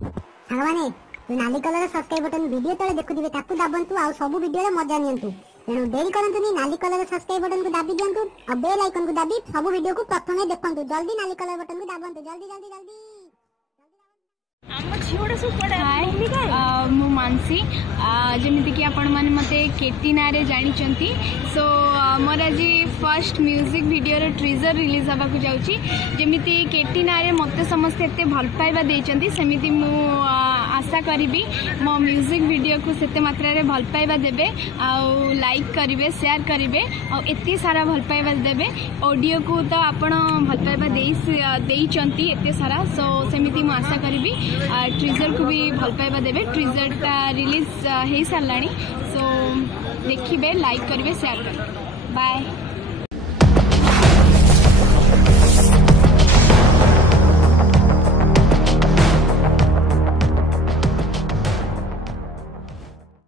सागवाने नाली colour subscribe button video तले देखुथिबे ताकू दाबंतु आ सब वीडियो रे मजा नियंतु। तेणु देरी करंतुनी नाली कलर सब्सक्राइब बटन को दाबी दियंतु और बेल आइकन को दाबी सब वीडियो को प्रथमे देखंतु। जल्दी नाली कलर बटन को दाबंतु जल्दी जल्दी जल्दी। हाय मु मानसी जमीती कि आपण मैंने मत केटी ना जानी सो मोर आज फर्स्ट म्यूजिक वीडियो ट्रिजर रिलीज होगा जाऊँगी जमीती केटी ना मत समस्ते एत भल पाइबा देइचंती सेमिति मु आशा करी मो म्यूजिक वीडियो को सेते मात्रा रे भल पाइबा देबे आउ लाइक करिवे शेयर करिवे आ एते सारा भल पाइबा देबे ऑडियो को तो आपण भल पाइबा देइचंती एते सारा सो सेमिति मु आशा करी ट्रिजर को भी भल पाइबा देबे। ट्रिजर टा रिलीज हो साराणी सो देखिए लाइक करेंगे शेयर करेंगे। बाय।